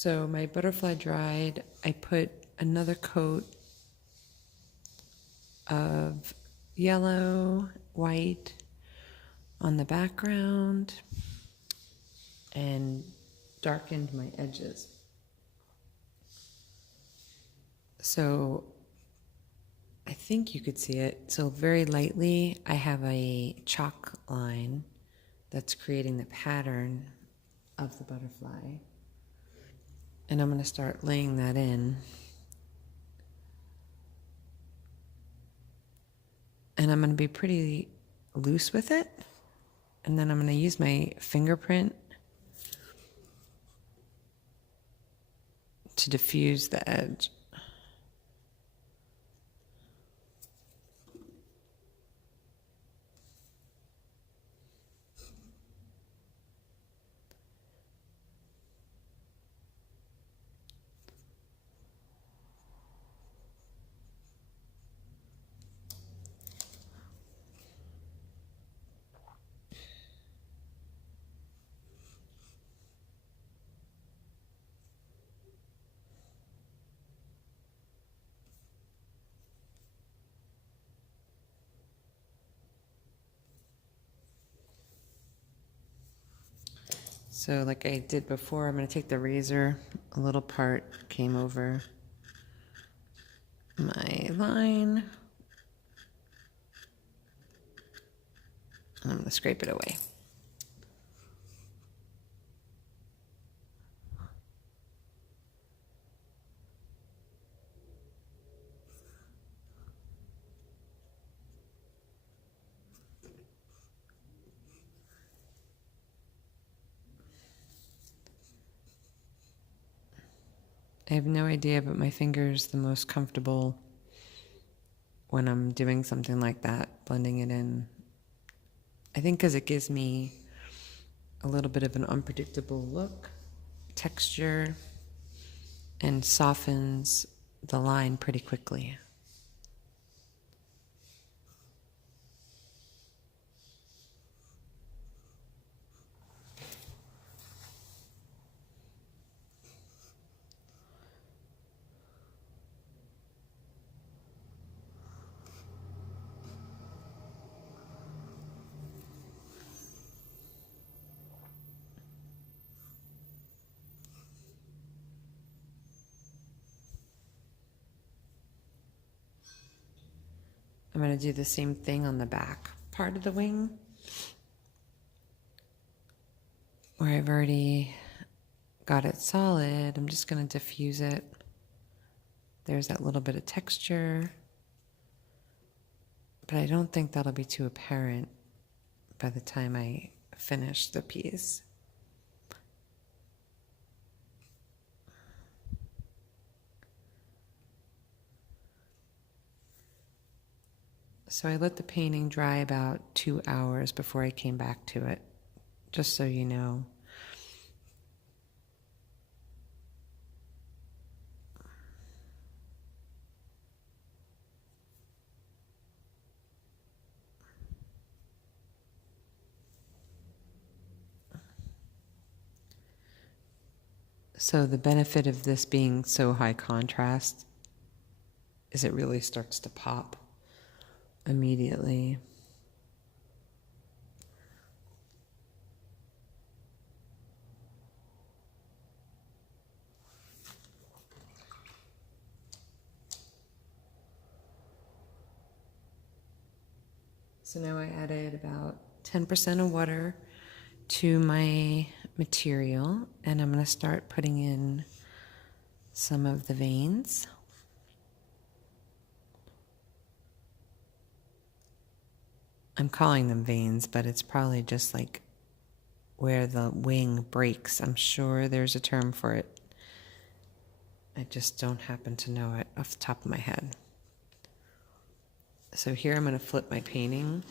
So my butterfly dried. I put another coat of yellow, white on the background and darkened my edges. So I think you could see it. So very lightly, I have a chalk line that's creating the pattern of the butterfly. And I'm going to start laying that in. And I'm going to be pretty loose with it. And then I'm going to use my fingerprint to diffuse the edge. So like I did before, I'm going to take the razor, a little part came over my line, and I'm going to scrape it away. I have no idea, but my finger's the most comfortable when I'm doing something like that, blending it in. I think because it gives me a little bit of an unpredictable look, texture, and softens the line pretty quickly. I'm going to do the same thing on the back part of the wing, where I've already got it solid. I'm just going to diffuse it. There's that little bit of texture, but I don't think that'll be too apparent by the time I finish the piece. So I let the painting dry about 2 hours before I came back to it, just so you know. So the benefit of this being so high contrast is it really starts to pop immediately. So now I added about 10% of water to my material, and I'm going to start putting in some of the veins. I'm calling them veins, but it's probably just like where the wing breaks. I'm sure there's a term for it. I just don't happen to know it off the top of my head. So here I'm going to flip my painting.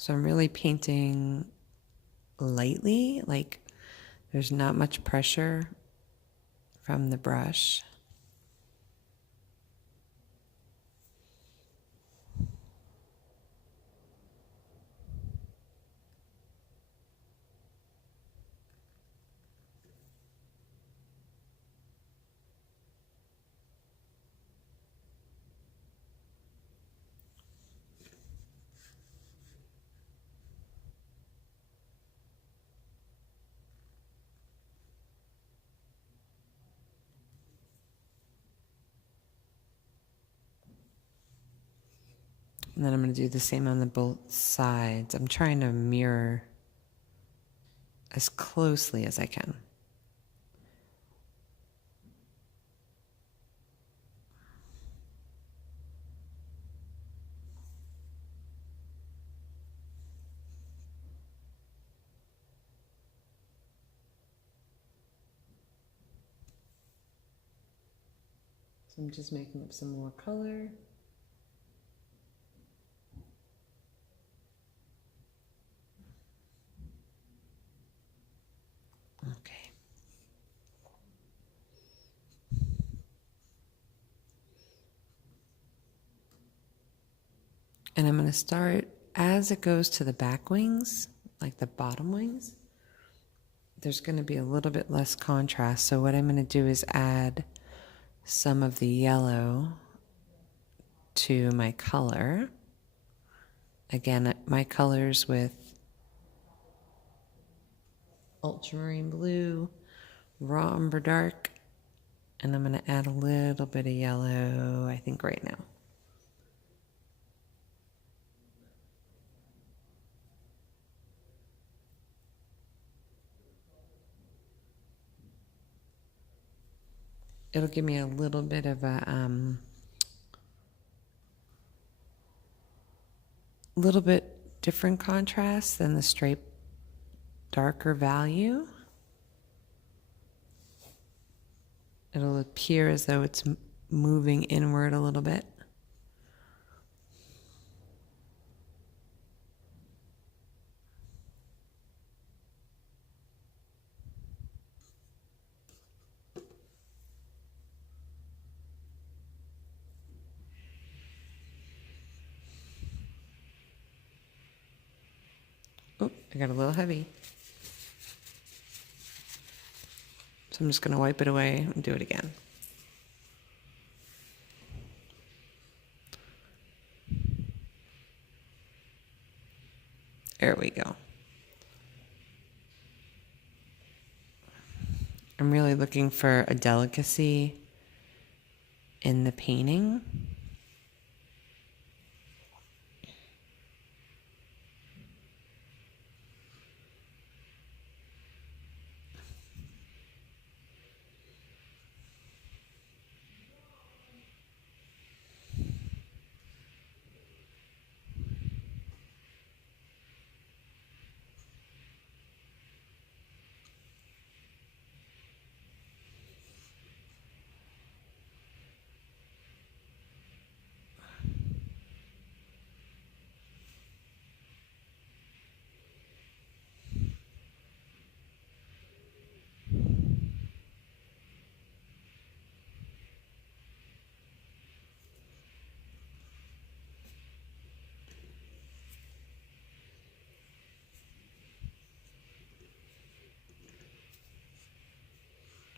So I'm really painting lightly, like there's not much pressure from the brush. And then I'm going to do the same on the both sides. I'm trying to mirror as closely as I can. So I'm just making up some more color. Okay. And I'm going to start as it goes to the back wings, like the bottom wings. There's going to be a little bit less contrast. So what I'm going to do is add some of the yellow to my color. Again, my colors with ultramarine blue, raw umber dark, and I'm going to add a little bit of yellow, I think right now. It'll give me a little bit of a little bit different contrast than the straight darker value. It'll appear as though it's moving inward a little bit. Oh, I got a little heavy. So I'm just going to wipe it away and do it again. There we go. I'm really looking for a delicacy in the painting.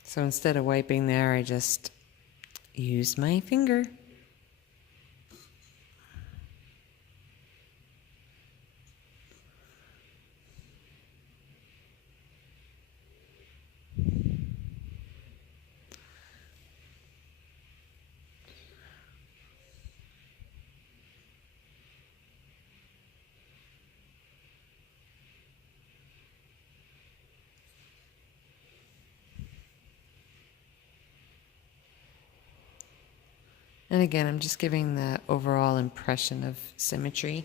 So instead of wiping there, I just use my finger. And again, I'm just giving the overall impression of symmetry.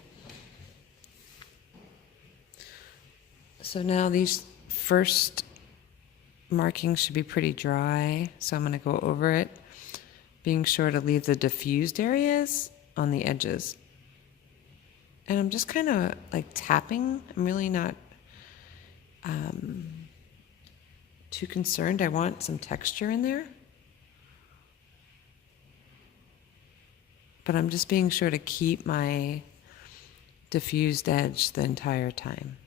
So now these first markings should be pretty dry, so I'm going to go over it, being sure to leave the diffused areas on the edges. And I'm just kind of like tapping. I'm really not too concerned. I want some texture in there. But I'm just being sure to keep my diffused edge the entire time.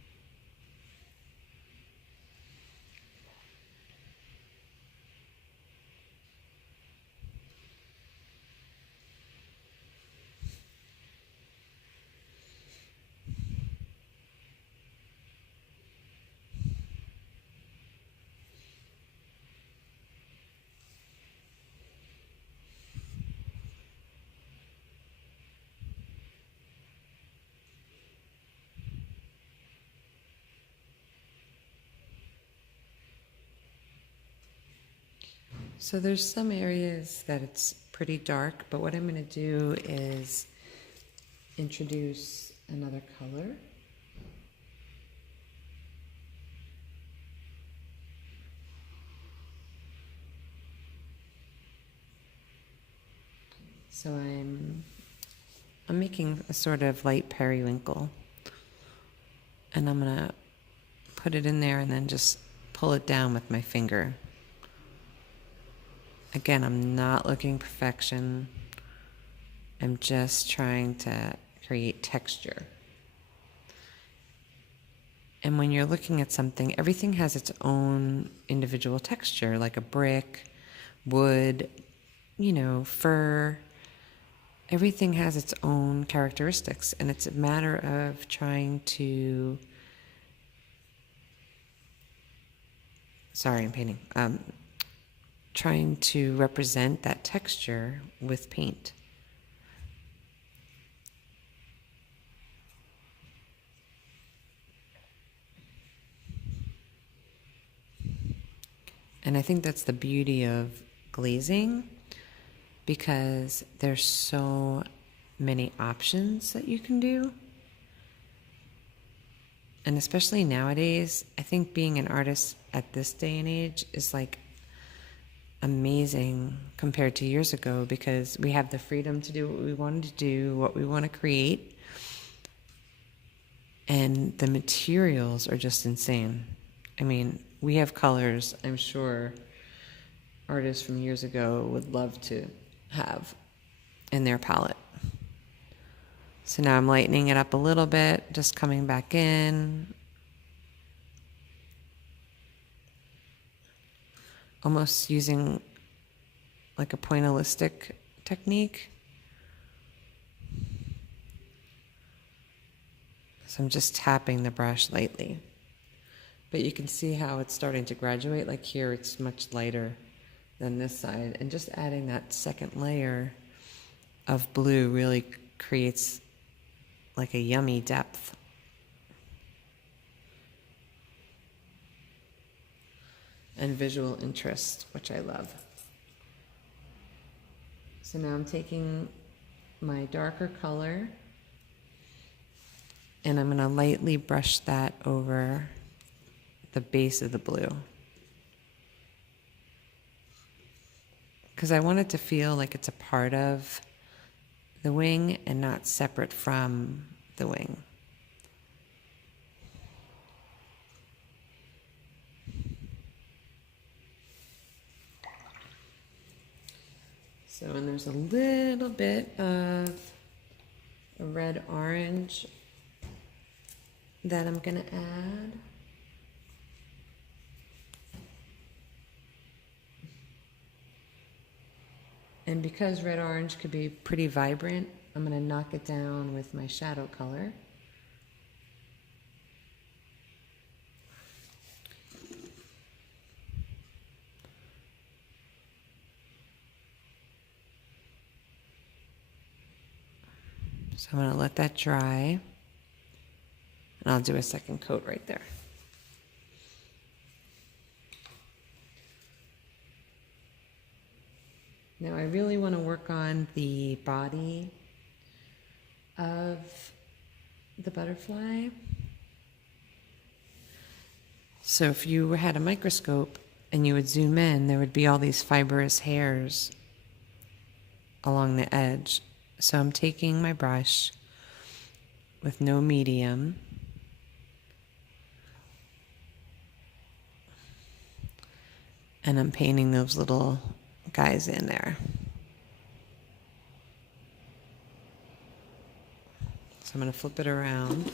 So there's some areas that it's pretty dark, but what I'm going to do is introduce another color. So I'm making a sort of light periwinkle, and I'm going to put it in there and then just pull it down with my finger. Again, I'm not looking perfection. I'm just trying to create texture. And when you're looking at something, everything has its own individual texture, like a brick, wood, fur. Everything has its own characteristics, and it's a matter of trying to... Sorry, I'm painting. Trying to represent that texture with paint. And I think that's the beauty of glazing, because there's so many options that you can do. And especially nowadays, I think being an artist at this day and age is like amazing compared to years ago, because we have the freedom to do what we want to do, what we want to create. And the materials are just insane. I mean, we have colors I'm sure artists from years ago would love to have in their palette. So now I'm lightening it up a little bit, just coming back in. Almost using like a pointillistic technique. So I'm just tapping the brush lightly. But you can see how it's starting to graduate. Like here, it's much lighter than this side. And just adding that second layer of blue really creates like a yummy depth. And visual interest, which I love. So now I'm taking my darker color and I'm going to lightly brush that over the base of the blue. Because I want it to feel like it's a part of the wing and not separate from the wing. So, and there's a little bit of a red-orange that I'm going to add. And because red-orange could be pretty vibrant, I'm going to knock it down with my shadow color. So I'm going to let that dry, and I'll do a second coat right there. Now I really want to work on the body of the butterfly. So if you had a microscope and you would zoom in, there would be all these fibrous hairs along the edge. So I'm taking my brush with no medium. And I'm painting those little guys in there. So I'm going to flip it around.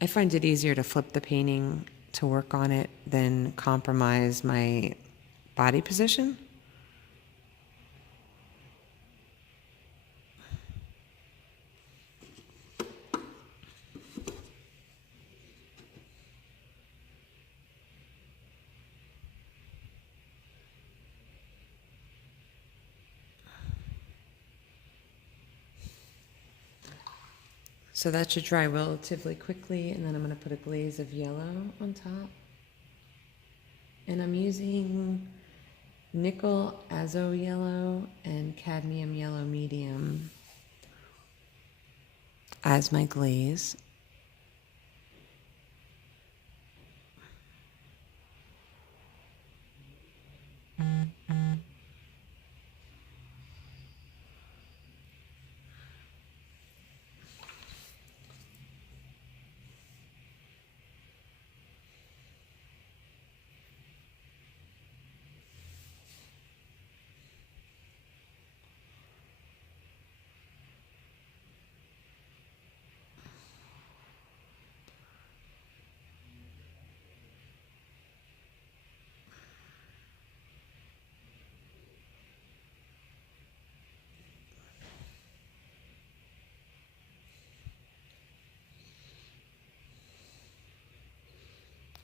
I find it easier to flip the painting to work on it than compromise my body position. So that should dry relatively quickly, and then I'm going to put a glaze of yellow on top. And I'm using nickel azo yellow and cadmium yellow medium as my glaze.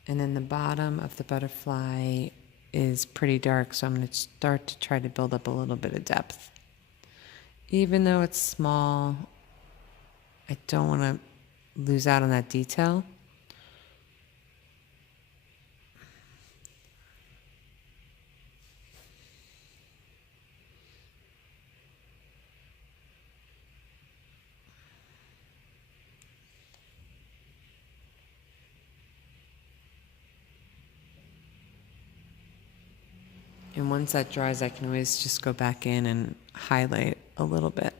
And then the bottom of the butterfly is pretty dark, so I'm going to start to try to build up a little bit of depth. Even though it's small, I don't want to lose out on that detail. And once that dries, I can always just go back in and highlight a little bit.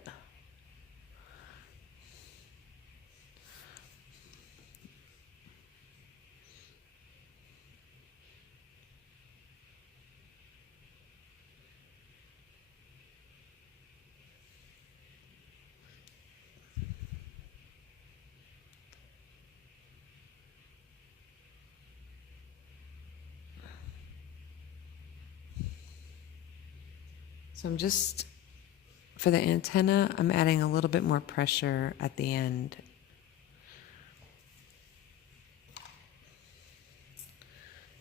So I'm just, for the antenna, I'm adding a little bit more pressure at the end.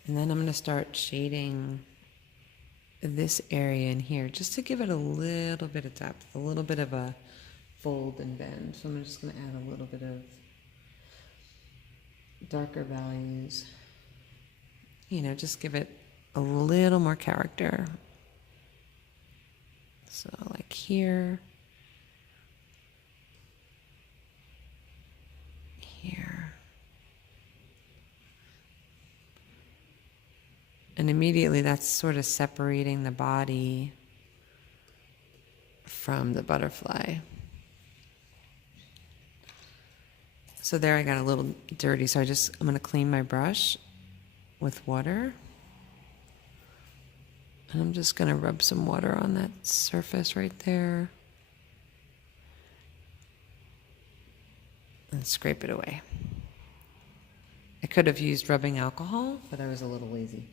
And then I'm going to start shading this area in here just to give it a little bit of depth, a little bit of a fold and bend. So I'm just going to add a little bit of darker values. You know, just give it a little more character. So like here, here. And immediately that's sort of separating the body from the butterfly. So there I got a little dirty, so I'm going to clean my brush with water. And I'm just going to rub some water on that surface right there. And scrape it away. I could have used rubbing alcohol, but I was a little lazy.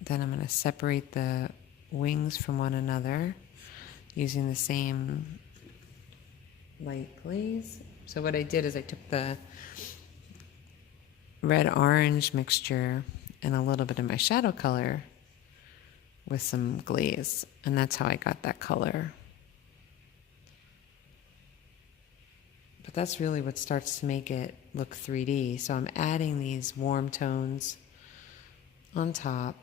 Then I'm going to separate the wings from one another using the same light glaze. So what I did is I took the red-orange mixture and a little bit of my shadow color with some glaze, and that's how I got that color. But that's really what starts to make it look 3D. So I'm adding these warm tones on top,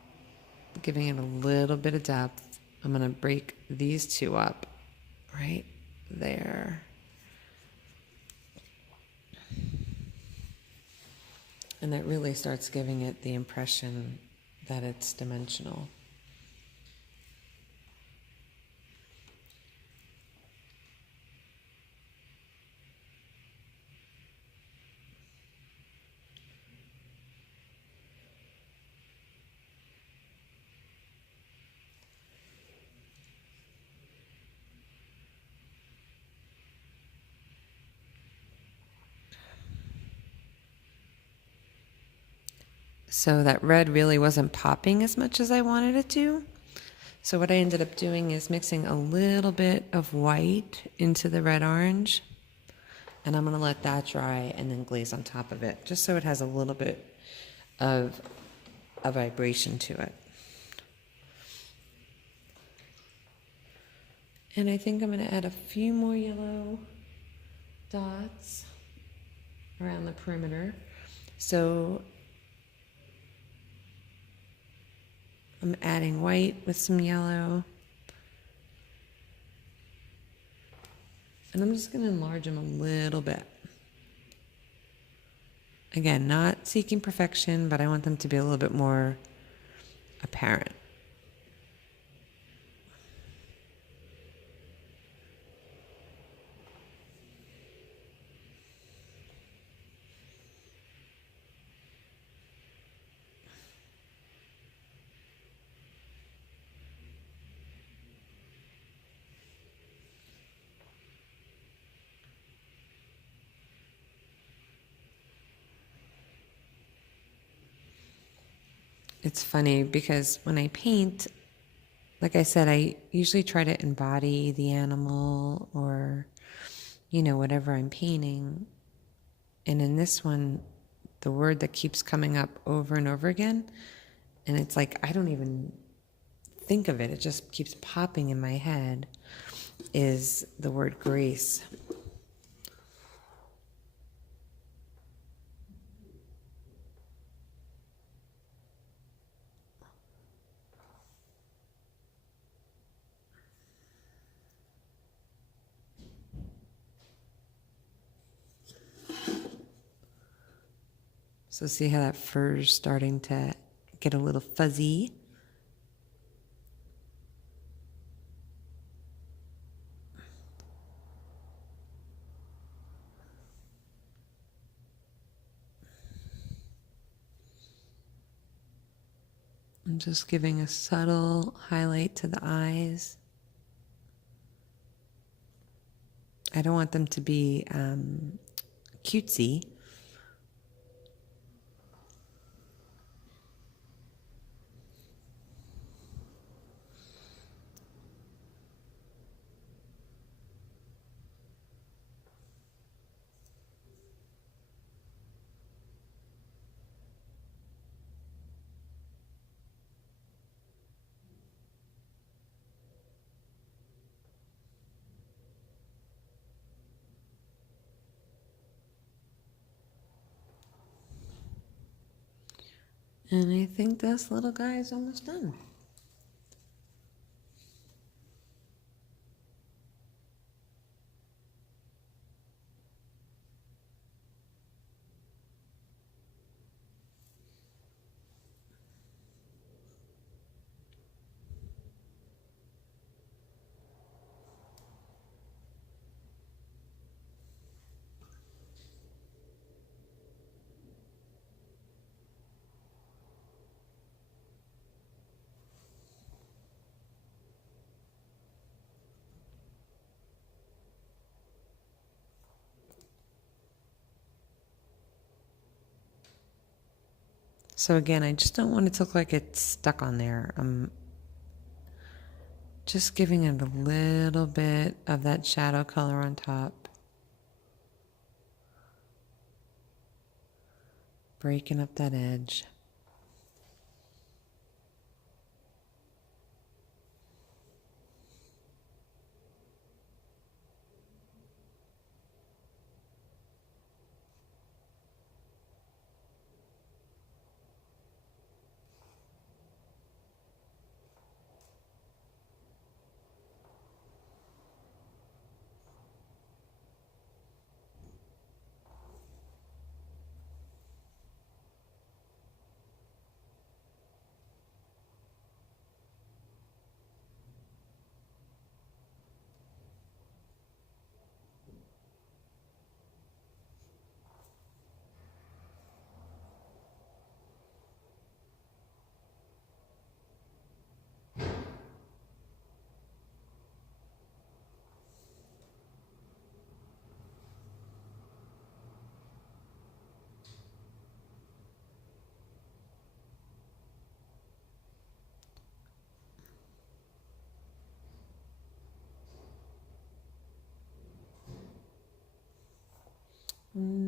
giving it a little bit of depth. I'm going to break these two up right there. And it really starts giving it the impression that it's dimensional. So that red really wasn't popping as much as I wanted it to. So what I ended up doing is mixing a little bit of white into the red orange. And I'm going to let that dry and then glaze on top of it, just so it has a little bit of a vibration to it. And I think I'm going to add a few more yellow dots around the perimeter. So I'm adding white with some yellow. And I'm just going to enlarge them a little bit. Again, not seeking perfection, but I want them to be a little bit more apparent. It's funny because when I paint, like I said, I usually try to embody the animal or, whatever I'm painting. And in this one, the word that keeps coming up over and over again, and it's like I don't even think of it, it just keeps popping in my head, is the word grace. So see how that fur's starting to get a little fuzzy? I'm just giving a subtle highlight to the eyes. I don't want them to be cutesy. And I think this little guy is almost done. So again, I just don't want it to look like it's stuck on there. I'm just giving it a little bit of that shadow color on top. Breaking up that edge.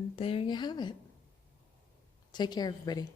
And there you have it. Take care, everybody.